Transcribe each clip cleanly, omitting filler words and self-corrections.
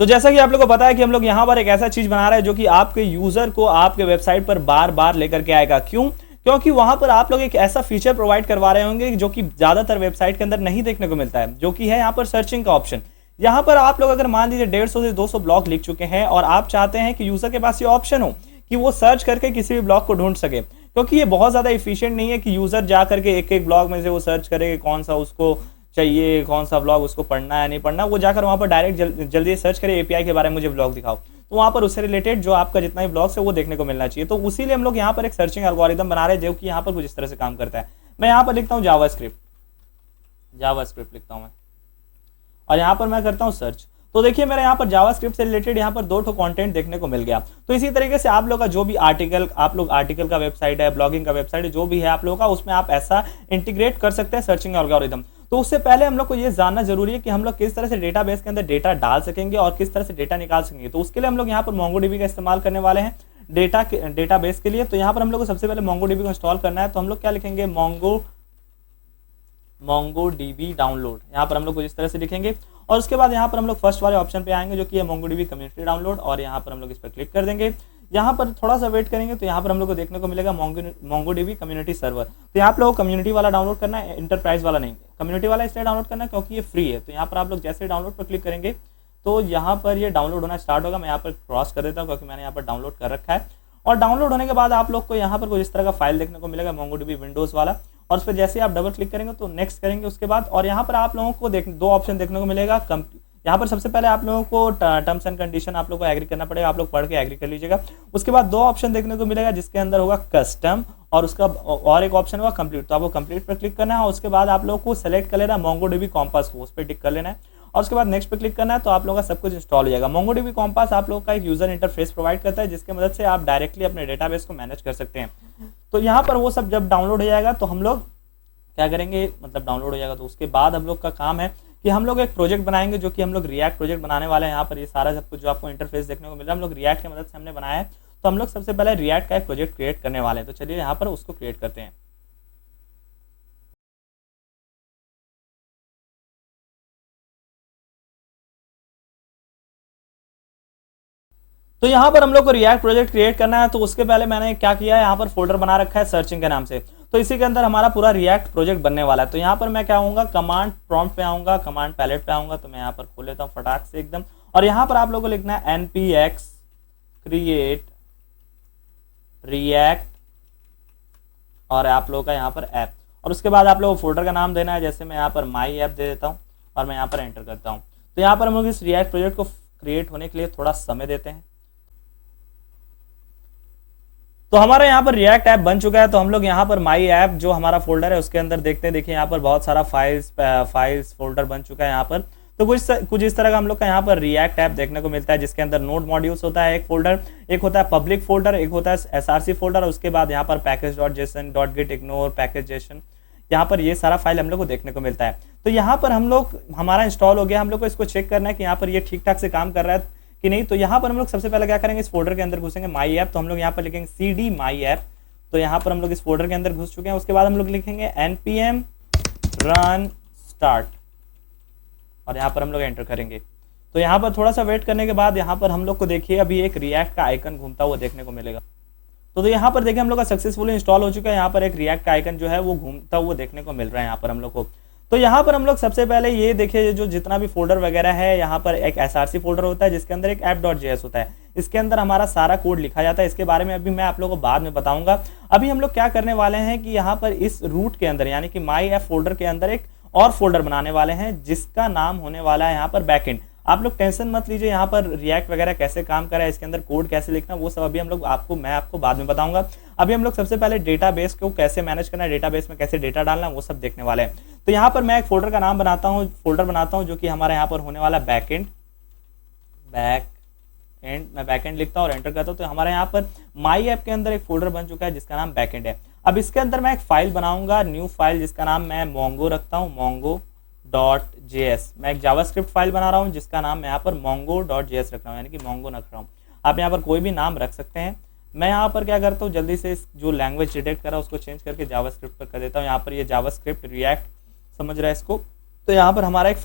तो जैसा कि आप लोगों को पता है कि हम लोग यहाँ पर एक ऐसा चीज बना रहे हैं जो कि आपके यूजर को आपके वेबसाइट पर बार बार लेकर के आएगा। क्यों? क्योंकि वहां पर आप लोग एक ऐसा फीचर प्रोवाइड करवा रहे होंगे जो कि ज्यादातर वेबसाइट के अंदर नहीं देखने को मिलता है, जो कि है यहाँ पर सर्चिंग का ऑप्शन। यहाँ पर आप लोग अगर मान लीजिए 150 से 200 ब्लॉग लिख चुके हैं और आप चाहते हैं कि यूजर के पास ये ऑप्शन हो कि वो सर्च करके किसी भी ब्लॉग को ढूंढ सके, क्योंकि ये बहुत ज्यादा इफिशियंट नहीं है कि यूजर जा करके एक एक ब्लॉग में से वो सर्च करे कौन सा उसको चाहिए, कौन सा ब्लॉग उसको पढ़ना है नहीं पढ़ना, वो जाकर वहाँ पर डायरेक्ट जल्दी सर्च करे एपीआई के बारे में मुझे ब्लॉग दिखाओ, तो वहाँ पर उससे रिलेटेड जो आपका जितना भी ब्लॉग्स है वो देखने को मिलना चाहिए। तो उसी लिए हम लोग यहाँ पर एक सर्चिंग एल्गोरिदम बना रहे हैं जो कि यहाँ पर कुछ इस तरह से काम करता है। मैं यहाँ पर लिखता हूँ जावास्क्रिप्ट लिखता हूँ मैं, और यहाँ पर मैं करता हूँ सर्च। तो देखिए मेरे यहाँ पर जावास्क्रिप्ट से रिलेटेड यहाँ पर 2 ठो कंटेंट देखने को मिल गया। तो इसी तरीके से आप लोग का जो भी आर्टिकल का वेबसाइट है, ब्लॉगिंग का वेबसाइट है, जो भी है आप लोगों का, उसमें आप ऐसा इंटीग्रेट कर सकते हैं सर्चिंग एल्गोरिदम। तो उससे पहले हम लोग को ये जानना जरूरी है कि हम लोग किस तरह से डेटाबेस के अंदर डेटा डाल सकेंगे और किस तरह से डेटा निकाल सकेंगे। तो उसके लिए हम लोग यहाँ पर मोंगोडीबी का इस्तेमाल करने वाले हैं डेटाबेस के लिए। तो यहाँ पर हम लोग को सबसे पहले मोंगोडीबी को इंस्टॉल करना है। तो हम लोग क्या लिखेंगे, MongoDB डाउनलोड, यहाँ पर हम लोग कुछ इस तरह से लिखेंगे। और उसके बाद यहाँ पर हम लोग फर्स्ट वाले ऑप्शन पे आएंगे जो कि है MongoDB कम्युनिटी डाउनलोड, और यहाँ पर हम लोग इस पर क्लिक कर देंगे। यहाँ पर थोड़ा सा वेट करेंगे तो यहाँ पर हम लोग को देखने को मिलेगा MongoDB कम्युनिटी सर्वर। तो यहाँ पर लोग कम्युनिटी वाला डाउनलोड करना है, इंटरप्राइज वाला नहीं। कम्युनिटी वाला इसलिए डाउनलोड करना है क्योंकि ये फ्री है। तो यहाँ पर आप लोग जैसे डाउनलोड पर क्लिक करेंगे तो यहाँ पर ये डाउनलोड होना स्टार्ट होगा। मैं यहाँ पर क्रॉस कर देता हूँ क्योंकि मैंने यहाँ पर डाउनलोड कर रखा है। और डाउनलोड होने के बाद आप लोग को यहाँ पर कुछ इस तरह का फाइल देखने को मिलेगा MongoDB विंडोज वाला, और उस पर जैसे आप डबल क्लिक करेंगे तो नेक्स्ट करेंगे उसके बाद, और यहाँ पर आप लोगों को 2 ऑप्शन देखने को मिलेगा। यहाँ पर सबसे पहले आप लोगों को टर्म्स एंड कंडीशन आप लोग को एग्री करना पड़ेगा, आप लोग पढ़ के एग्री कर लीजिएगा। उसके बाद 2 ऑप्शन देखने को मिलेगा जिसके अंदर होगा कस्टम और उसका और एक ऑप्शन होगा कंप्लीट। तो आपको कंप्लीट पर क्लिक करना है और उसके बाद आप लोग को सेलेक्ट कर लेना है MongoDB कॉम्पास को, उस पर टिक कर लेना है और उसके बाद नेक्स्ट पे क्लिक करना है। तो आप लोगों का सब कुछ इंस्टॉल हो जाएगा। MongoDB कॉम्पास आप लोग का एक यूजर इंटरफेस प्रोवाइड करता है जिसकी मदद से आप डायरेक्टली अपने डेटाबेस को मैनेज कर सकते हैं। तो यहाँ पर वो सब जब डाउनलोड हो जाएगा तो हम लोग क्या करेंगे, मतलब डाउनलोड हो जाएगा तो उसके बाद हम लोग का काम है कि हम लोग एक प्रोजेक्ट बनाएंगे जो कि हम लोग रिएक्ट प्रोजेक्ट बनाने वाले हैं। यहाँ पर ये सारा सब कुछ जो आपको इंटरफेस देखने को मिल रहा है हम लोग रिएक्ट की मदद से हमने बनाया है। तो हम लोग सबसे पहले रिएक्ट का एक प्रोजेक्ट क्रिएट करने वाले हैं। तो चलिए यहाँ पर उसको क्रिएट करते हैं। तो यहाँ पर हम लोग को रिएक्ट प्रोजेक्ट क्रिएट करना है। तो उसके पहले मैंने क्या किया है, यहाँ पर फोल्डर बना रखा है सर्चिंग के नाम से। तो इसी के अंदर हमारा पूरा रिएक्ट प्रोजेक्ट बनने वाला है। तो यहाँ पर मैं क्या आऊँगा, कमांड प्रॉम्प्ट पे आऊँगा, कमांड पैलेट पे आऊँगा। तो मैं यहाँ पर खोल लेता हूँ फटाक से एकदम, और यहाँ पर आप लोगों को लिखना है npx क्रिएट रिएक्ट और आप लोगों का यहाँ पर ऐप, और उसके बाद आप लोगों को फोल्डर का नाम देना है। जैसे मैं यहाँ पर माई ऐप दे देता हूँ और मैं यहाँ पर एंटर करता हूँ। तो यहाँ पर हम लोग इस रिएक्ट प्रोजेक्ट को क्रिएट होने के लिए थोड़ा समय देते हैं। तो हमारा यहाँ पर रिएक्ट ऐप बन चुका है। तो हम लोग यहाँ पर माई ऐप जो हमारा फोल्डर है उसके अंदर देखते हैं। देखिए यहाँ पर बहुत सारा फाइल्स फोल्डर बन चुका है यहाँ पर। तो कुछ इस तरह का हम लोग का यहाँ पर रिएक्ट ऐप देखने को मिलता है जिसके अंदर नोड मॉड्यूल्स होता है एक फोल्डर, एक होता है पब्लिक फोल्डर, एक होता है एसआरसी फोल्डर, और उसके बाद यहाँ पर package.json.git ignore यहाँ पर ये सारा फाइल हम लोग को देखने को मिलता है। तो यहाँ पर हम लोग हमारा इंस्टॉल हो गया, हम लोग को इसको चेक करना है कि यहाँ पर ये ठीक ठाक से काम कर रहा है कि नहीं। तो यहाँ पर हम लोग सबसे पहले क्या करेंगे, इस फोल्डर के अंदर घुसेंगे माई ऐप। तो हम लोग यहाँ पर लिखेंगे cd माई ऐप। तो यहाँ पर हम लोग इस फोल्डर के अंदर घुस चुके हैं। उसके बाद हम लोग लिखेंगे npm run start और यहाँ पर हम लोग एंटर करेंगे। तो यहाँ पर थोड़ा सा वेट करने के बाद यहाँ पर हम लोग को देखिए अभी एक रिएक्ट का आइकन घूमता हुआ देखने को मिलेगा। तो यहाँ पर देखिए हम लोग का सक्सेसफुली इंस्टॉल हो चुका है। यहाँ पर एक रिएक्ट का आइकन जो है वो घूमता हुआ देखने को मिल रहा है यहाँ पर हम लोग को। तो यहाँ पर हम लोग सबसे पहले ये देखिए जो जितना भी फोल्डर वगैरह है, यहाँ पर एक एसआरसी फोल्डर होता है जिसके अंदर एक app.js होता है। इसके अंदर हमारा सारा कोड लिखा जाता है। इसके बारे में अभी मैं आप लोगों को बाद में बताऊंगा। अभी हम लोग क्या करने वाले हैं कि यहाँ पर इस रूट के अंदर यानी कि माई ऐप फोल्डर के अंदर एक और फोल्डर बनाने वाले हैं जिसका नाम होने वाला है यहाँ पर बैकएंड। आप लोग टेंशन मत लीजिए, यहाँ पर रिएक्ट वगैरह कैसे काम कर रहा है, इसके अंदर कोड कैसे लिखना, वो सब अभी हम लोग मैं आपको बाद में बताऊंगा। अभी हम लोग सबसे पहले डेटाबेस को कैसे मैनेज करना है, डेटाबेस में कैसे डेटा डालना है, वो सब देखने वाले हैं। तो यहाँ पर मैं एक फोल्डर का नाम फोल्डर बनाता हूँ जो कि हमारे यहाँ पर होने वाला बैकएंड। मैं बैकएंड लिखता हूँ और एंटर करता हूँ। तो हमारे यहाँ पर माई ऐप के अंदर एक फोल्डर बन चुका है जिसका नाम बैकएंड है। अब इसके अंदर मैं एक फाइल बनाऊंगा, न्यू फाइल, जिसका नाम मैं mongo रखता हूँ, mongo.js। मैं एक जावास्क्रिप्ट फाइल बना रहा हूँ जिसका नाम मैं यहाँ पर mongo.js रख रहा हूँ, यानी कि mongo रख रहा हूँ। आप यहाँ पर कोई भी नाम रख सकते हैं। मैं यहाँ पर क्या करता हूँ, जल्दी से जो लैंग्वेज डिटेक्ट करा उसको चेंज करके जावास्क्रिप्ट पर कर देता हूँ। यहाँ पर ये जावास्क्रिप्ट रिएक्ट समझ रहा है इसको। तो यहाँ पर हमारा एक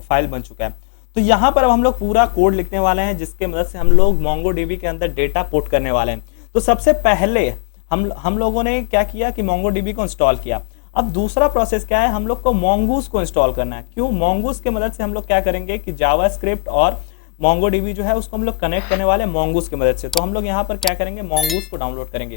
फाइल बन चुका है। तो यहाँ पर अब हम लोग पूरा कोड लिखने वाले हैं जिसके मदद से हम लोग MongoDB के अंदर डेटा पुट करने वाले हैं। तो सबसे पहले हम लोगों ने क्या किया कि MongoDB को इंस्टॉल किया। अब दूसरा प्रोसेस क्या है, हम लोग को Mongoose को इंस्टॉल करना है। क्यों? Mongoose के मदद से हम लोग क्या करेंगे कि जावास्क्रिप्ट और MongoDB जो है उसको हम लोग कनेक्ट करने वाले Mongoose की मदद से। तो हम लोग यहाँ पर क्या करेंगे, Mongoose को डाउनलोड करेंगे।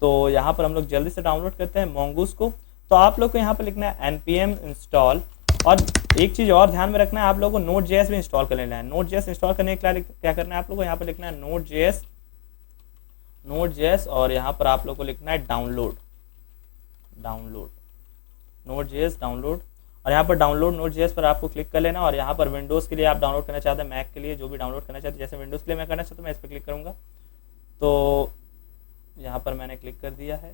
तो यहाँ पर हम लोग जल्दी से डाउनलोड करते हैं Mongoose को। तो आप लोग को यहाँ पर लिखना है npm install, और एक चीज और ध्यान में रखना है, आप लोगों को Node.js भी इंस्टॉल कर लेना है। Node.js इंस्टॉल करने के लिए क्या करना है, आप लोगों को यहाँ पर लिखना है Node.js, और यहाँ पर आप लोग को लिखना है डाउनलोड Node.js डाउनलोड, और यहाँ पर डाउनलोड Node.js पर आपको क्लिक कर लेना। और यहाँ पर विंडोज़ के लिए आप डाउनलोड करना चाहते हैं, मैक के लिए जो भी डाउनलोड करना चाहते हैं, जैसे विंडोज़ के लिए मैं करना चाहता हूँ मैं इस पर क्लिक करूँगा। तो यहाँ पर मैंने क्लिक कर दिया है,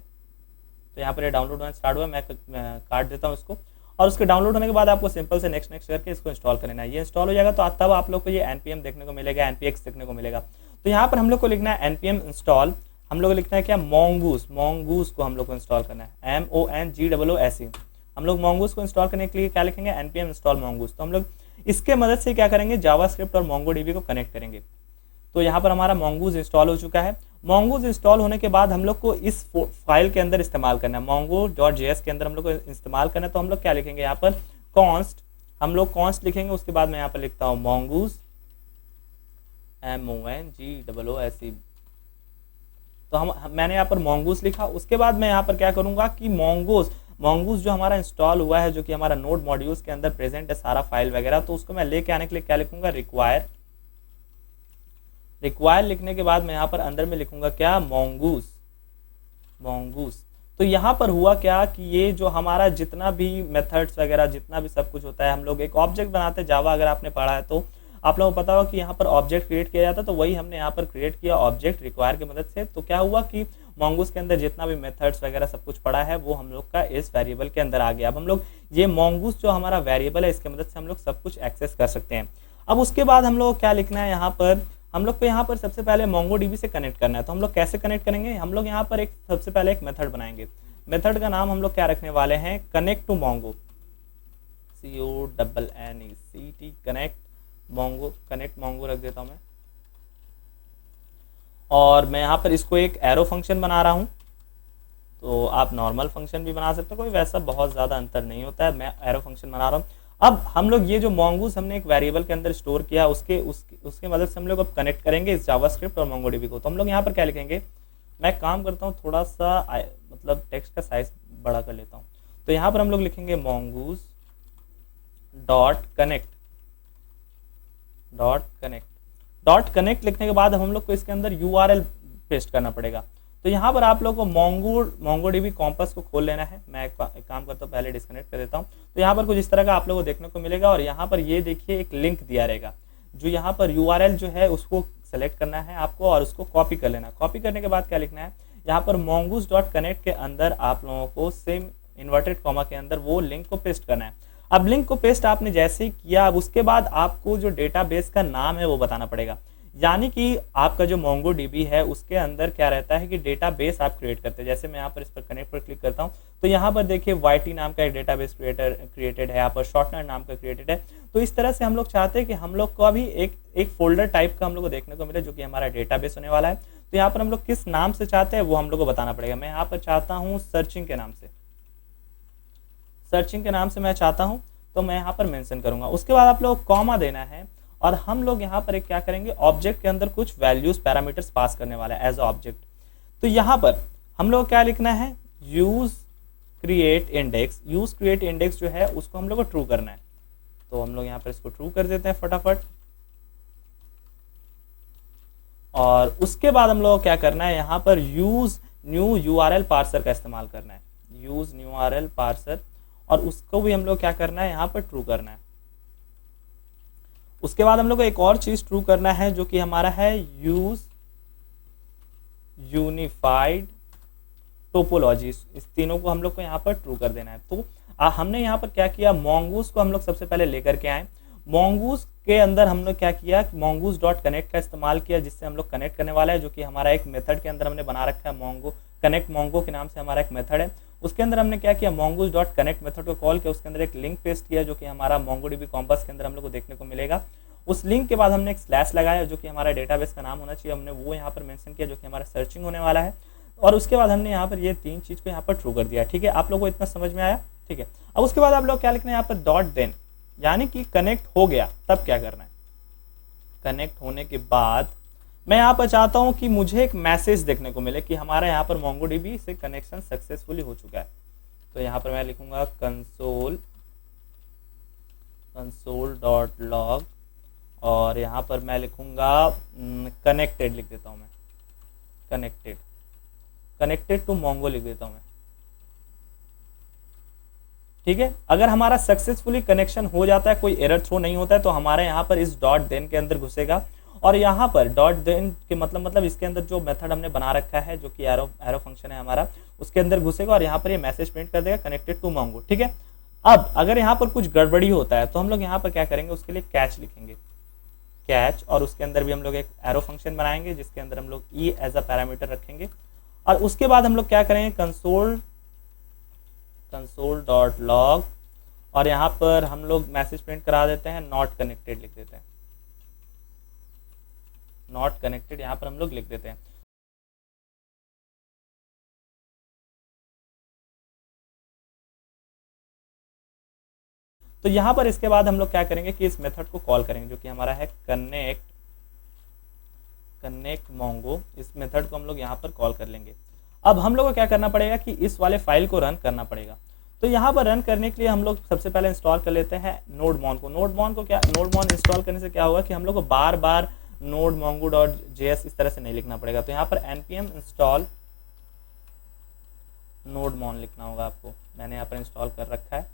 तो यहाँ पर ये डाउनलोड होना स्टार्ट हुआ। मैं काट देता हूँ इसको, और उसके डाउनलोड होने के बाद आपको सिंपल से नेक्स्ट करके इसको इंस्टॉल कर लेना है। ये इंस्टॉल हो जाएगा तो तब आप लोग को ये npm देखने को मिलेगा, npx देखने को मिलेगा। तो यहाँ पर हम लोग को लिखना है npm इंस्टॉल, हम लोग को लिखना है क्या, Mongoose को हम लोग को इंस्टॉल करना है, MONGOOSE। हम लोग Mongoose को इंस्टॉल करने के लिए क्या लिखेंगे, npm इंस्टॉल Mongoose। तो हम लोग इसके मदद से क्या करेंगे, जावास्क्रिप्ट और MongoDB को कनेक्ट करेंगे। तो यहाँ पर हमारा Mongoose इंस्टॉल हो चुका है। Mongoose इंस्टॉल होने के बाद हम लोग को इस फाइल के अंदर इस्तेमाल करना है, mongo.js के अंदर हम लोग को इस्तेमाल करना है। तो हम लोग क्या लिखेंगे यहाँ पर, const, हम लोग const लिखेंगे। उसके बाद मैं यहाँ पर लिखता हूँ Mongoose, MONGOOSE। तो मैंने यहाँ पर Mongoose लिखा। उसके बाद मैं यहाँ पर क्या करूँगा कि Mongoose जो हमारा इंस्टॉल हुआ है, जो कि हमारा नोड मॉड्यूल्स के अंदर प्रेजेंट है सारा फाइल वगैरह, तो उसको मैं लेके आने के लिए क्या लिखूंगा, रिक्वायर लिखने के बाद मैं यहाँ पर अंदर में लिखूंगा क्या, Mongoose। तो यहाँ पर हुआ क्या कि ये जो हमारा जितना भी मेथड्स वगैरह जितना भी सब कुछ होता है, हम लोग एक ऑब्जेक्ट बनाते हैं। जावा अगर आपने पढ़ा है तो आप लोगों को पता होगा कि यहाँ पर ऑब्जेक्ट क्रिएट किया जाता है। तो वही हमने यहाँ पर क्रिएट किया ऑब्जेक्ट रिक्वायर की मदद से। तो क्या हुआ कि Mongoose के अंदर जितना भी मेथड्स वगैरह सब कुछ पड़ा है वो हम लोग का इस वेरिएबल के अंदर आ गया। अब हम लोग ये Mongoose जो हमारा वेरिएबल है इसके मदद से हम लोग सब कुछ एक्सेस कर सकते हैं। अब उसके बाद हम लोग को क्या लिखना है, यहाँ पर हम लोग को यहाँ पर सबसे पहले MongoDB से कनेक्ट करना है। तो हम लोग कैसे कनेक्ट करेंगे, हम लोग यहाँ पर सबसे पहले एक मेथड बनाएंगे। मेथड का नाम हम लोग क्या रखने वाले हैं, connect to Mongo, CONNECT, connect Mongo रख देता हूँ मैं। और मैं यहाँ पर इसको एक एरो फंक्शन बना रहा हूँ। तो आप नॉर्मल फंक्शन भी बना सकते हो, कोई वैसा बहुत ज़्यादा अंतर नहीं होता है। मैं एरो फंक्शन बना रहा हूँ। अब हम लोग ये जो Mongoose हमने एक वेरिएबल के अंदर स्टोर किया, उसके मदद से हम लोग अब कनेक्ट करेंगे इस जावास्क्रिप्ट और MongoDB को। तो हम लोग यहाँ पर क्या लिखेंगे, मैं काम करता हूँ थोड़ा सा मतलब टेक्स्ट का साइज बड़ा कर लेता हूँ। तो यहाँ पर हम लोग लिखेंगे Mongoose डॉट कनेक्ट लिखने के बाद हम लोग को इसके अंदर URL पेस्ट करना पड़ेगा। तो यहाँ पर आप लोग को MongoDB कॉम्पस को खोल लेना है। मैं एक काम करता हूँ, पहले डिस्कनेक्ट कर देता हूँ। तो यहाँ पर कुछ इस तरह का आप लोगों को देखने को मिलेगा, और यहाँ पर ये देखिए एक लिंक दिया रहेगा। जो यहाँ पर URL जो है उसको सेलेक्ट करना है आपको और उसको कॉपी कर लेना। कॉपी करने के बाद क्या लिखना है, यहाँ पर Mongoose.connect के अंदर आप लोगों को सेम इन्वर्टेड कॉमा के अंदर वो लिंक को पेस्ट करना है। अब लिंक को पेस्ट आपने जैसे ही किया, अब उसके बाद आपको जो डेटाबेस का नाम है वो बताना पड़ेगा। यानी कि आपका जो MongoDB है उसके अंदर क्या रहता है कि डेटाबेस आप क्रिएट करते हैं। जैसे मैं यहाँ पर इस पर कनेक्ट पर क्लिक करता हूँ तो यहाँ पर देखिए YT नाम का एक डेटाबेस क्रिएटेड है, यहाँ पर शॉर्टनर नाम का क्रिएटेड है। तो इस तरह से हम लोग चाहते हैं कि हम लोग को अभी एक फोल्डर टाइप का हम लोग को देखने को मिले जो कि हमारा डेटाबेस होने वाला है। तो यहाँ पर हम लोग किस नाम से चाहते हैं वो हम लोग को बताना पड़ेगा। मैं यहाँ पर चाहता हूँ सर्चिंग के नाम से मैं चाहता हूँ, तो मैं यहाँ पर मेंशन करूंगा। उसके बाद आप लोग कॉमा देना है, और हम लोग यहाँ पर एक क्या करेंगे, ऑब्जेक्ट के अंदर कुछ वैल्यूज पैरामीटर्स पास करने वाला है एज ऑब्जेक्ट। तो यहाँ पर हम लोग क्या लिखना है, यूज क्रिएट इंडेक्स जो है उसको हम लोग को ट्रू करना है। तो हम लोग यहाँ पर इसको ट्रू कर देते हैं फटाफट। और उसके बाद हम लोग क्या करना है, यहाँ पर यूज न्यू URL पार्सर का इस्तेमाल करना है, यूज न्यू URL पार्सर, और उसको भी हम लोग क्या करना है, यहाँ पर ट्रू करना है। उसके बाद हम लोग को एक और चीज ट्रू करना है जो कि हमारा है यूज यूनिफाइड टोपोलॉजी। इस तीनों को हम लोग को यहाँ पर ट्रू कर देना है। तो हमने यहाँ पर क्या किया, Mongoose को हम लोग सबसे पहले लेकर के आए। Mongoose के अंदर हम लोग क्या किया, Mongoose.connect का इस्तेमाल किया, जिससे हम लोग कनेक्ट करने वाला है, जो कि हमारा एक मेथड के अंदर हमने बना रखा है। कनेक्ट Mongo के नाम से हमारा एक मेथड है। उसके अंदर हमने क्या किया, Mongoose.connect मेथड को कॉल किया, उसके अंदर एक लिंक पेस्ट किया जो कि हमारा MongoDB कॉम्पस के अंदर हम लोग को देखने को मिलेगा। उस लिंक के बाद हमने एक स्लैश लगाया जो कि हमारा डेटाबेस का नाम होना चाहिए, हमने वो यहाँ पर मेंशन किया जो कि हमारा सर्चिंग होने वाला है, और उसके बाद हमने यहाँ पर ये 3 चीज़ को यहाँ पर ट्रू कर दिया। ठीक है, आप लोगों को इतना समझ में आया? ठीक है, अब उसके बाद आप लोग क्या लिखना है यहाँ पर डॉट देन, यानी कि कनेक्ट हो गया तब क्या करना है। कनेक्ट होने के बाद मैं यहाँ पर चाहता हूँ कि मुझे एक मैसेज देखने को मिले कि हमारा यहाँ पर MongoDB से कनेक्शन सक्सेसफुली हो चुका है। तो यहाँ पर मैं लिखूंगा console.log और यहाँ पर मैं लिखूंगा कनेक्टेड, लिख देता हूँ मैं कनेक्टेड टू Mongo लिख देता हूँ मैं। ठीक है, अगर हमारा सक्सेसफुली कनेक्शन हो जाता है, कोई एरर थ्रो नहीं होता है, तो हमारे यहाँ पर इस डॉट देन के अंदर घुसेगा, और यहाँ पर डॉट देन के मतलब इसके अंदर जो मेथड हमने बना रखा है जो कि एरो फंक्शन है हमारा, उसके अंदर घुसेगा और यहाँ पर ये मैसेज प्रिंट कर देगा कनेक्टेड टू Mongo। ठीक है, अब अगर यहाँ पर कुछ गड़बड़ी होता है तो हम लोग यहाँ पर क्या करेंगे, उसके लिए कैच लिखेंगे, कैच, और उसके अंदर भी हम लोग एक एरो फंक्शन बनाएंगे जिसके अंदर हम लोग ई एज अ पैरामीटर रखेंगे, और उसके बाद हम लोग क्या करेंगे console.log और यहाँ पर हम लोग मैसेज प्रिंट करा देते हैं नॉट कनेक्टेड लिख देते हैं, नॉट कनेक्टेड यहाँ पर हम लोग लिख देते हैं। तो यहाँ पर इसके बाद हम लोग क्या करेंगे कि इस मेथड को कॉल करेंगे जो कि हमारा है कनेक्ट Mongo। इस मेथड को हम लोग यहाँ पर कॉल कर लेंगे। अब हम लोग को क्या करना पड़ेगा कि इस वाले फाइल को रन करना पड़ेगा। तो यहाँ पर रन करने के लिए हम लोग सबसे पहले इंस्टॉल कर लेते हैं नोडमॉन को। नोडमॉन इंस्टॉल करने से क्या होगा कि हम लोग को बार बार node mongo.js इस तरह से नहीं लिखना पड़ेगा। तो यहाँ पर npm install nodemon लिखना होगा आपको। मैंने यहाँ पर इंस्टॉल कर रखा है,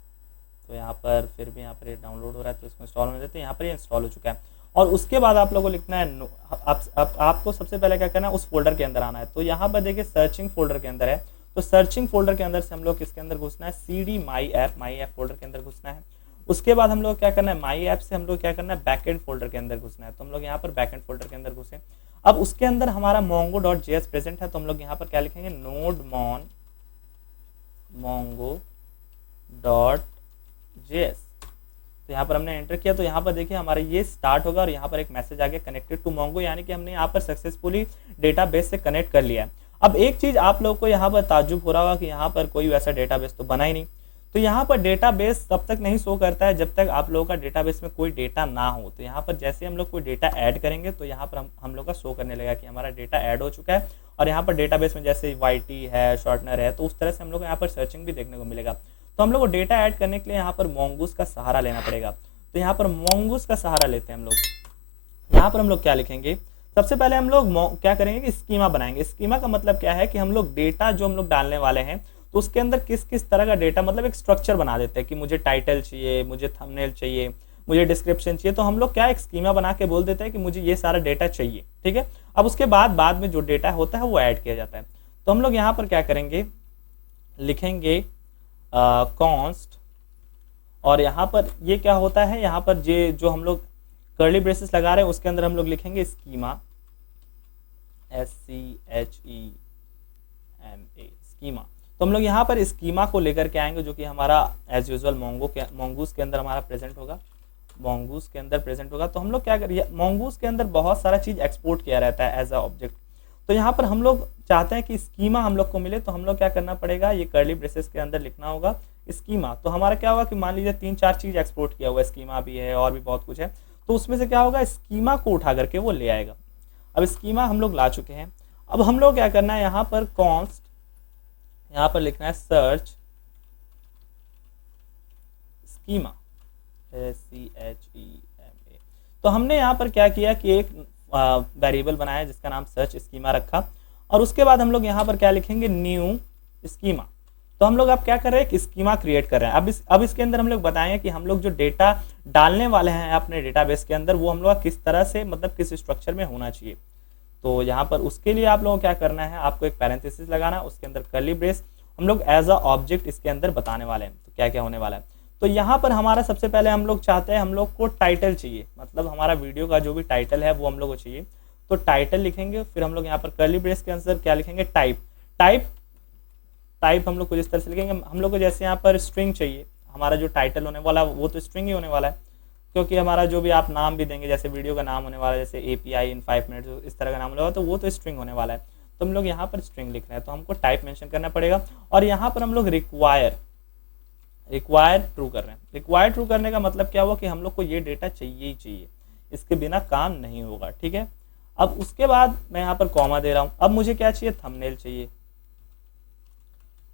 तो यहाँ पर फिर भी यहाँ पर ये डाउनलोड हो रहा है, तो इसको इंस्टॉल होने देते हैं। यहाँ पर ये इंस्टॉल हो चुका है, और उसके बाद आप लोगों को लिखना है आपको सबसे पहले क्या करना है, उस फोल्डर के अंदर आना है। तो यहाँ पर देखिए सर्चिंग फोल्डर के अंदर है, तो सर्चिंग फोल्डर के अंदर से हम लोग किसके अंदर घुसना है, cd my app फोल्डर के अंदर घुसना है। उसके बाद हम लोग क्या करना है, माई ऐप से हम लोग क्या करना है, बैकएंड फोल्डर के अंदर घुसना है। तो हम लोग यहाँ पर बैकएंड फोल्डर के अंदर घुसे। अब उसके अंदर हमारा mongo.js प्रेजेंट है, तो हम लोग यहाँ पर क्या लिखेंगे, nodemon mongo.js। तो यहाँ पर हमने एंटर किया, तो यहाँ पर देखिए हमारा ये स्टार्ट होगा और यहाँ पर एक मैसेज आ गया कनेक्टेड टू Mongo, यानी कि हमने यहाँ पर सक्सेसफुली डेटाबेस से कनेक्ट कर लिया है। अब एक चीज आप लोगों को यहाँ पर ताज्जुब हो रहा होगा कि यहाँ पर कोई वैसा डेटाबेस तो बना ही नहीं। तो यहाँ पर डेटाबेस तब तक नहीं शो करता है जब तक आप लोगों का डेटाबेस में कोई डेटा ना हो। तो यहाँ पर जैसे हम लोग कोई डेटा ऐड करेंगे तो यहाँ पर हम लोग का शो करने लगेगा कि हमारा डेटा ऐड हो चुका है, और यहाँ पर डेटाबेस में जैसे YT है, शॉर्टनर है, तो उस तरह से हम लोग को यहाँ पर सर्चिंग भी देखने को मिलेगा। तो हम लोग को डेटा ऐड करने के लिए यहाँ पर Mongoose का सहारा लेना पड़ेगा। तो यहाँ पर Mongoose का सहारा लेते हैं हम लोग। यहाँ पर हम लोग क्या लिखेंगे, सबसे पहले हम लोग क्या करेंगे कि स्कीमा बनाएंगे। स्कीमा का मतलब क्या है कि हम लोग डेटा जो हम लोग डालने वाले हैं तो उसके अंदर किस किस तरह का डेटा, मतलब एक स्ट्रक्चर बना देते हैं कि मुझे टाइटल चाहिए, मुझे थंबनेल चाहिए, मुझे डिस्क्रिप्शन चाहिए। तो हम लोग क्या एक स्कीमा बना के बोल देते हैं कि मुझे ये सारा डेटा चाहिए। ठीक है, अब उसके बाद में जो डेटा होता है वो ऐड किया जाता है। तो हम लोग यहाँ पर क्या करेंगे, लिखेंगे कॉन्स्ट, और यहाँ पर ये क्या होता है, यहाँ पर ये जो हम लोग कर्ली ब्रेसेस लगा रहे हैं उसके अंदर हम लोग लिखेंगे स्कीमा, SCHEMA स्कीमा। तो हम लोग यहाँ पर स्कीमा को लेकर के आएंगे जो कि हमारा एज यूजुअल Mongoose के अंदर हमारा प्रेजेंट होगा, Mongoose के अंदर प्रेजेंट होगा। तो हम लोग क्या करिए, Mongoose के अंदर बहुत सारा चीज एक्सपोर्ट किया रहता है एज अ ऑब्जेक्ट। तो यहाँ पर हम लोग चाहते हैं कि स्कीमा हम लोग को मिले, तो हम लोग क्या करना पड़ेगा, ये कर्ली ब्रेसेस के अंदर लिखना होगा स्कीमा। तो हमारा क्या होगा कि मान लीजिए 3-4 चीज एक्सपोर्ट किया हुआ, स्कीमा भी है और भी बहुत कुछ है, तो उसमें से क्या होगा, स्कीमा को उठा करके वो ले आएगा। अब स्कीमा हम लोग ला चुके हैं। अब हम लोग क्या करना है, यहाँ पर कॉन्स्ट, यहाँ पर लिखना है सर्च स्कीमा, SCHEMA। तो हमने यहाँ पर क्या किया कि एक वेरिएबल बनाया जिसका नाम सर्च स्कीमा रखा, और उसके बाद हम लोग यहाँ पर क्या लिखेंगे, न्यू स्कीमा। तो हम लोग अब क्या कर रहे हैं, एक स्कीमा क्रिएट कर रहे हैं। अब इसके अंदर हम लोग बताएंगे कि हम लोग जो डेटा डालने वाले हैं अपने डेटाबेस के अंदर वो हम लोग किस तरह से, मतलब किस स्ट्रक्चर में होना चाहिए। तो यहाँ पर उसके लिए आप लोगों को क्या करना है, आपको एक पैरेंथेसिस लगाना, उसके अंदर कर्ली ब्रेस, हम लोग एज अ ऑब्जेक्ट इसके अंदर बताने वाले हैं तो क्या क्या होने वाला है। तो यहाँ पर हमारा सबसे पहले हम लोग चाहते हैं, हम लोग को टाइटल चाहिए, मतलब हमारा वीडियो का जो भी टाइटल है वो हम लोग को चाहिए। तो टाइटल लिखेंगे, फिर हम लोग यहाँ पर कर्ली ब्रेस के अंदर क्या लिखेंगे, टाइप हम लोग कुछ इस तरह से लिखेंगे। हम लोग को जैसे यहाँ पर स्ट्रिंग चाहिए, हमारा जो टाइटल होने वाला है वो तो स्ट्रिंग ही होने वाला है, क्योंकि हमारा जो भी आप नाम भी देंगे, जैसे वीडियो का नाम होने वाला है जैसे API इन 5 मिनट्स, इस तरह का नाम होगा, तो वो तो स्ट्रिंग होने वाला है। तो हम लोग यहाँ पर स्ट्रिंग लिख रहे हैं तो हमको टाइप मेंशन करना पड़ेगा। और यहाँ पर हम लोग रिक्वायर ट्रू कर रहे हैं। रिक्वायर ट्रू करने का मतलब क्या हुआ कि हम लोग को ये डेटा चाहिए ही चाहिए, इसके बिना काम नहीं होगा, ठीक है। अब उसके बाद मैं यहाँ पर कॉमा दे रहा हूँ। अब मुझे क्या चाहिए, थंबनेल चाहिए,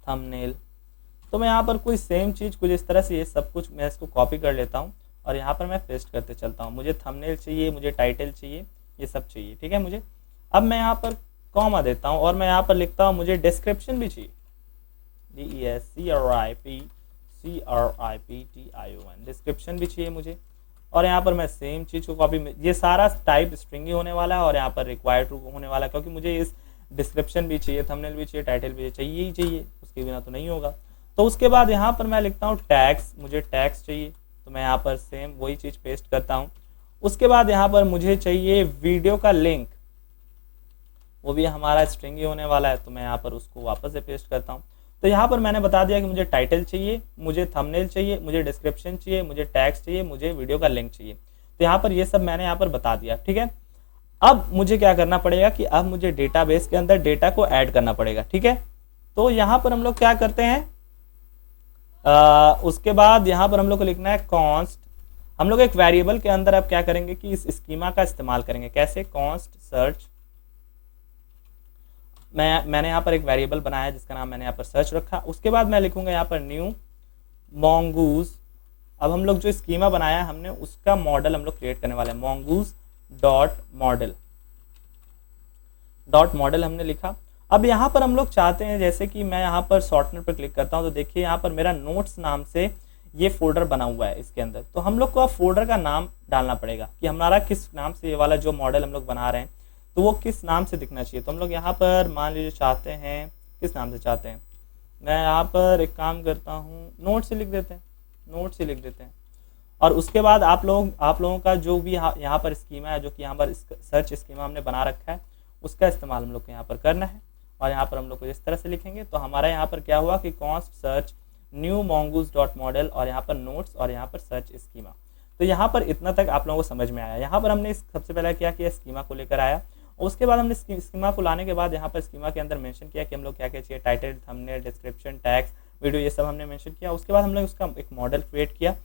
थंबनेल। तो मैं यहाँ पर कोई सेम चीज़ कुछ इस तरह से, ये सब कुछ मैं इसको कॉपी कर लेता हूँ और यहाँ पर मैं पेस्ट करते चलता हूँ। मुझे थंबनेल चाहिए, मुझे टाइटल चाहिए, ये सब चाहिए, ठीक है मुझे। अब मैं यहाँ पर कॉमा देता हूँ और मैं यहाँ पर लिखता हूँ मुझे डिस्क्रिप्शन भी चाहिए, DESCRIPTION, डिस्क्रिप्शन भी चाहिए मुझे। और यहाँ पर मैं सेम चीज़ को कॉपी, ये सारा टाइप स्ट्रिंग ही होने वाला है और यहाँ पर रिक्वायर्ड ट्रू होने वाला है, क्योंकि मुझे इस डिस्क्रिप्शन भी चाहिए, थंबनेल भी चाहिए, टाइटल भी चाहिए ही चाहिए, उसके बिना तो नहीं होगा। तो उसके बाद यहाँ पर मैं लिखता हूँ टैग्स, मुझे टैग्स चाहिए, तो मैं यहाँ पर सेम वही चीज़ पेस्ट करता हूँ। उसके बाद यहाँ पर मुझे चाहिए वीडियो का लिंक, वो भी हमारा स्ट्रिंग ही होने वाला है, तो मैं यहाँ पर उसको वापस से पेस्ट करता हूँ। तो यहाँ पर मैंने बता दिया कि मुझे टाइटल चाहिए, मुझे थंबनेल चाहिए, मुझे डिस्क्रिप्शन चाहिए, मुझे टैग्स चाहिए, मुझे वीडियो का लिंक चाहिए। तो यहाँ पर ये सब मैंने यहाँ पर बता दिया, ठीक है। अब मुझे क्या करना पड़ेगा कि अब मुझे डेटाबेस के अंदर डेटा को ऐड करना पड़ेगा, ठीक है। तो यहाँ पर हम लोग क्या करते हैं, उसके बाद यहाँ पर हम लोग को लिखना है कॉन्स्ट। हम लोग एक वेरिएबल के अंदर अब क्या करेंगे कि इस स्कीमा का इस्तेमाल करेंगे। कैसे, कॉन्स्ट सर्च। मैंने यहाँ पर एक वेरिएबल बनाया जिसका नाम मैंने यहाँ पर सर्च रखा। उसके बाद मैं लिखूंगा यहाँ पर न्यू mongoose। अब हम लोग जो स्कीमा बनाया हमने उसका मॉडल हम लोग क्रिएट करने वाले हैं, mongoose डॉट मॉडल हमने लिखा। अब यहाँ पर हम लोग चाहते हैं, जैसे कि मैं यहाँ पर शॉर्टनर पर क्लिक करता हूँ तो देखिए यहाँ पर मेरा नोट्स नाम से ये फोल्डर बना हुआ है इसके अंदर। तो हम लोग को अब फोल्डर का नाम डालना पड़ेगा कि हमारा किस नाम से ये वाला जो मॉडल हम लोग बना रहे हैं तो वो किस नाम से दिखना चाहिए। तो हम लोग यहाँ पर मान लीजिए चाहते हैं, किस नाम से चाहते हैं, मैं यहाँ पर एक काम करता हूँ, नोट से लिख देते हैं। और उसके बाद आप लोगों का जो भी यहाँ पर स्कीमा है, जो कि यहाँ पर सर्च स्कीमा हमने बना रखा है, उसका इस्तेमाल हम लोग को यहाँ पर करना है। और यहाँ पर हम लोग को इस तरह से लिखेंगे तो हमारा यहाँ पर क्या हुआ कि const search new mongoose dot model और यहाँ पर नोट्स और यहाँ पर सर्च स्कीमा। तो यहाँ पर इतना तक आप लोगों को समझ में आया। यहाँ पर हमने सबसे पहले क्या किया, स्कीमा को लेकर आया। और उसके बाद हमने स्कीमा को लाने के बाद यहाँ पर स्कीमा के अंदर मेंशन किया कि हम लोग क्या क्या चाहिए, title, thumbnail, description, tags, video, ये सब हमने मेंशन किया। उसके बाद हमने उसका एक मॉडल क्रिएट किया।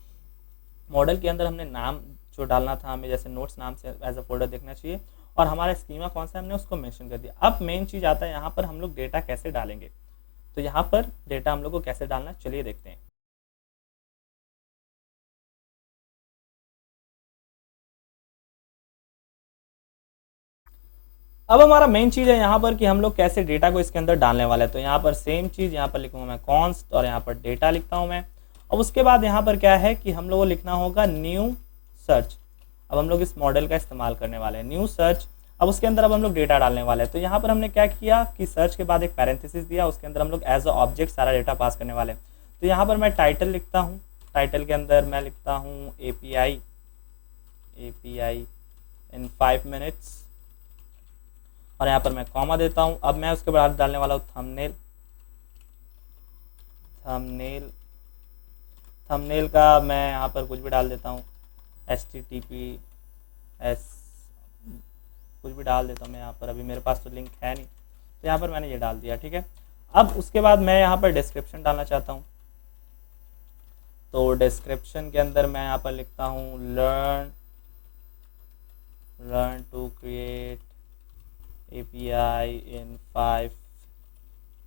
मॉडल के अंदर हमने नाम जो डालना था हमें, जैसे नोट्स नाम से एज अ फोल्डर देखना चाहिए, और हमारा स्कीमा कौन सा हमने उसको मेंशन कर दिया। अब मेन चीज़ आता है यहाँ पर हम लोग डेटा कैसे डालेंगे। तो यहाँ पर डेटा हम लोग को कैसे डालना, चलिए देखते हैं। अब हमारा मेन चीज़ है यहाँ पर कि हम लोग कैसे डेटा को इसके अंदर डालने वाले हैं। तो यहाँ पर सेम चीज़, यहाँ पर लिखूंगा मैं कॉन्स्ट और यहाँ पर डेटा लिखता हूँ मैं। अब उसके बाद यहाँ पर क्या है कि हम लोग को लिखना होगा न्यू सर्च। अब हम लोग इस मॉडल का इस्तेमाल करने वाले हैं, न्यू सर्च। अब उसके अंदर अब हम लोग डेटा डालने वाले हैं। तो यहाँ पर हमने क्या किया कि सर्च के बाद एक पैरेंथेसिस दिया, उसके अंदर हम लोग एज अ ऑब्जेक्ट सारा डेटा पास करने वाले हैं। तो यहाँ पर मैं टाइटल लिखता हूँ, टाइटल के अंदर मैं लिखता हूँ API इन 5 मिनट्स और यहाँ पर मैं कॉमा देता हूँ। अब मैं उसके बाद डालने वाला हूँ थंबनेल का मैं यहाँ पर कुछ भी डाल देता हूँ, HTTPS कुछ भी डाल देता हूँ मैं यहाँ पर। अभी मेरे पास तो लिंक है नहीं, तो यहाँ पर मैंने ये डाल दिया, ठीक है। अब उसके बाद मैं यहाँ पर डिस्क्रिप्शन डालना चाहता हूँ। तो डिस्क्रिप्शन के अंदर मैं यहाँ पर लिखता हूँ learn to create API in 5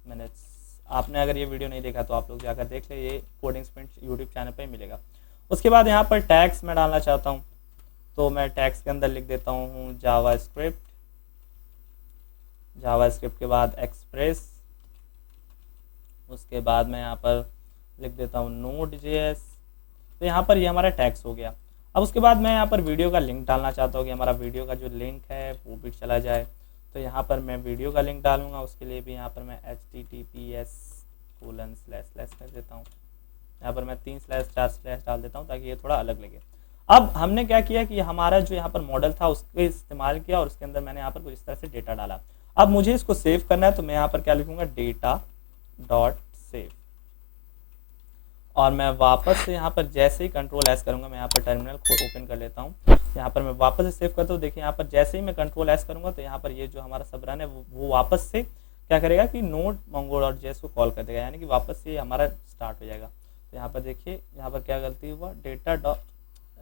minutes. आपने अगर ये वीडियो नहीं देखा तो आप लोग जाकर देख ले, ये कोडिंग स्प्रिंट यूट्यूब चैनल पे मिलेगा। उसके बाद यहाँ पर टैग्स मैं डालना चाहता हूँ, तो मैं टैग्स के अंदर लिख देता हूँ जावास्क्रिप्ट के बाद एक्सप्रेस। उसके बाद मैं यहाँ पर लिख देता हूँ Node.js। तो यहाँ पर ये हमारा टैग्स हो गया। अब उसके बाद मैं यहाँ पर वीडियो का लिंक डालना चाहता हूँ कि हमारा वीडियो का जो लिंक है वो भी चला जाए। तो यहाँ पर मैं वीडियो का लिंक डालूंगा, उसके लिए भी यहाँ पर मैं https:// कर देता हूँ। यहाँ पर मैं 3/4/ डाल देता हूँ ताकि ये थोड़ा अलग लगे। अब हमने क्या किया कि हमारा जो यहाँ पर मॉडल था उसके इस्तेमाल किया और उसके अंदर मैंने यहाँ पर कुछ इस तरह से डेटा डाला। अब मुझे इसको सेव करना है, तो मैं यहाँ पर क्या लिखूंगा, डेटा डॉट सेव। और मैं वापस से यहाँ पर जैसे ही कंट्रोल एस करूँगा, मैं यहाँ पर टर्मिनल को ओपन कर लेता हूँ। यहाँ पर मैं वापस से सेव करता हूँ। देखिए यहाँ पर जैसे ही मैं कंट्रोल एस करूँगा तो यहाँ पर ये जो हमारा सब रन है वो वापस से क्या करेगा कि नोड mongo.js को कॉल कर देगा, यानी कि वापस से हमारा स्टार्ट हो जाएगा। तो यहाँ पर देखिए यहाँ पर क्या गलती हुआ, डेटा डॉट,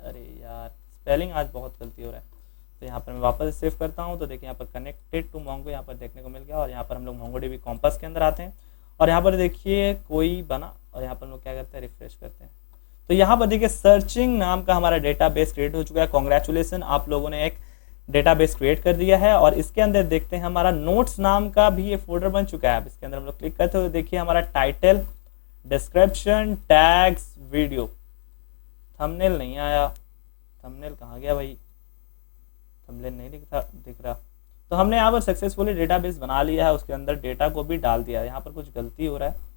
अरे यार स्पेलिंग आज बहुत गलती हो रहा है। तो यहाँ पर मैं वापस सेव करता हूँ। तो देखिए यहाँ पर कनेक्टेड टू मोंगो यहाँ पर देखने को मिल गया। और यहाँ पर हम लोग MongoDB कॉम्पस के अंदर आते हैं और यहाँ पर देखिए कोई बना, और यहाँ पर हम लोग क्या करते हैं, रिफ्रेश करते हैं। तो यहाँ पर देखिए सर्चिंग नाम का हमारा डेटाबेस क्रिएट हो चुका है। कॉन्ग्रेचुलेसन, आप लोगों ने एक डेटाबेस क्रिएट कर दिया है। और इसके अंदर देखते हैं हमारा नोट्स नाम का भी ये फोल्डर बन चुका है। अब इसके अंदर हम लोग क्लिक करते हो तो देखिए हमारा title, description, tags, video, thumbnail नहीं आया। थंबनेल कहाँ गया भाई, थंबनेल नहीं दिख रहा। तो हमने यहाँ पर सक्सेसफुली डेटाबेस बना लिया है, उसके अंदर डेटा को भी डाल दिया है। यहाँ पर कुछ गलती हो रहा है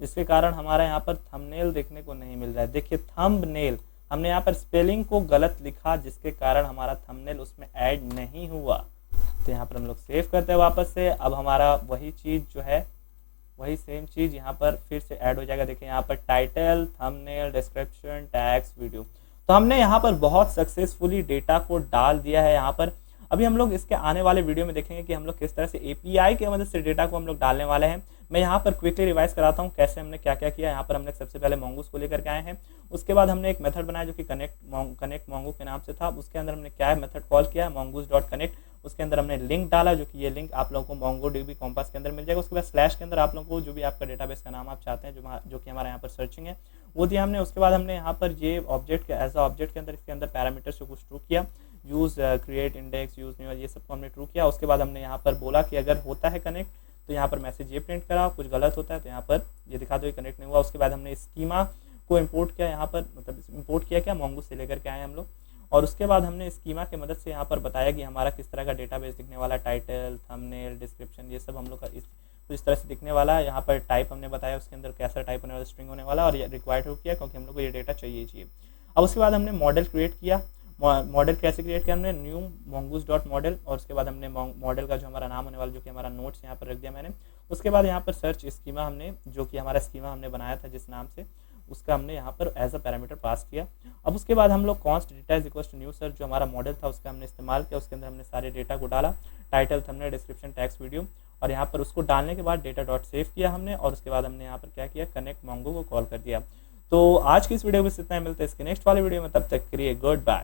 जिसके कारण हमारा यहाँ पर थंबनेल देखने को नहीं मिल रहा है। देखिए थंबनेल, हमने यहाँ पर स्पेलिंग को गलत लिखा जिसके कारण हमारा थंबनेल उसमें ऐड नहीं हुआ। तो यहाँ पर हम लोग सेव करते हैं वापस से। अब हमारा वही चीज़ जो है, वही सेम चीज़ यहाँ पर फिर से ऐड हो जाएगा। देखिए यहाँ पर title, thumbnail, description, tags, video. तो हमने यहाँ पर बहुत सक्सेसफुली डेटा को डाल दिया है। यहाँ पर अभी हम लोग इसके आने वाले वीडियो में देखेंगे कि हम लोग किस तरह से API की मदद से डेटा को हम लोग डालने वाले हैं। मैं यहाँ पर क्विकली रिवाइज कराता हूँ कैसे हमने क्या क्या किया। यहाँ पर हमने सबसे पहले मोंगूस को लेकर के आए हैं। उसके बाद हमने एक मेथड बनाया जो कि कनेक्ट मोंगो के नाम से था। उसके अंदर हमने क्या है, मेथड कॉल किया mongoose.connect। उसके अंदर हमने लिंक डाला, जो कि ये लिंक आप लोगों को MongoDB कॉम्पस के अंदर मिल जाएगा। उसके बाद स्लैश के अंदर आप लोगों को जो भी आपका डेटाबेस का नाम आप चाहते हैं, जो कि हमारे यहाँ पर सर्चिंग है, वो दिया हमने। उसके बाद हमने यहाँ पर ये ऑब्जेक्ट के एज ऑब्जेक्ट के अंदर इसके अंदर पैरामीटर्स को कुछ ट्रू किया, use create index, use new, ये सबको हमने ट्रू किया। उसके बाद हमने यहाँ पर बोला कि अगर होता है कनेक्ट तो यहाँ पर मैसेज ये प्रिंट करा, कुछ गलत होता है तो यहाँ पर ये दिखा दो ये कनेक्ट नहीं हुआ। उसके बाद हमने स्कीमा को इंपोर्ट किया, यहाँ पर मतलब इंपोर्ट किया क्या, मोंगो से लेकर के आए हम लोग। और उसके बाद हमने स्कीमा की मदद से यहाँ पर बताया कि हमारा किस तरह का डेटाबेस दिखने वाला है, टाइटल, थंबनेल, डिस्क्रिप्शन, ये सब हम लोग का इस तरह से दिखने वाला है। यहाँ पर टाइप हमने बताया उसके अंदर कैसा टाइप होने वाला, स्ट्रिंग होने वाला, और ये रिक्वायर्ड हो किया क्योंकि हम लोग को ये डेटा चाहिए। अब उसके बाद हमने मॉडल क्रिएट किया। मॉडल कैसे क्रिएट किया, हमने न्यू mongoose.model, और उसके बाद हमने मॉडल का जो हमारा नाम होने वाला, जो कि हमारा नोट्स यहाँ पर रख दिया मैंने। उसके बाद यहाँ पर सर्च स्कीमा हमने, जो कि हमारा स्कीमा हमने बनाया था जिस नाम से, उसका हमने यहाँ पर एज अ पैरामीटर पास किया। अब उसके बाद हम लोग const data is equal to new search, जो हमारा मॉडल था उसका हमने इस्तेमाल किया। उसके अंदर हमने सारे डेटा को डाला, title, thumbnail, description, tax, video, और यहाँ पर उसको डालने के बाद डेटा डॉट सेव किया हमने। और उसके बाद हमने यहाँ पर क्या किया, कनेक्ट मोंगो को कॉल कर दिया। तो आज की इस वीडियो में इतना ही, मिलता है इसके नेक्स्ट वाले वीडियो में, तब तक के लिए गुड बाय।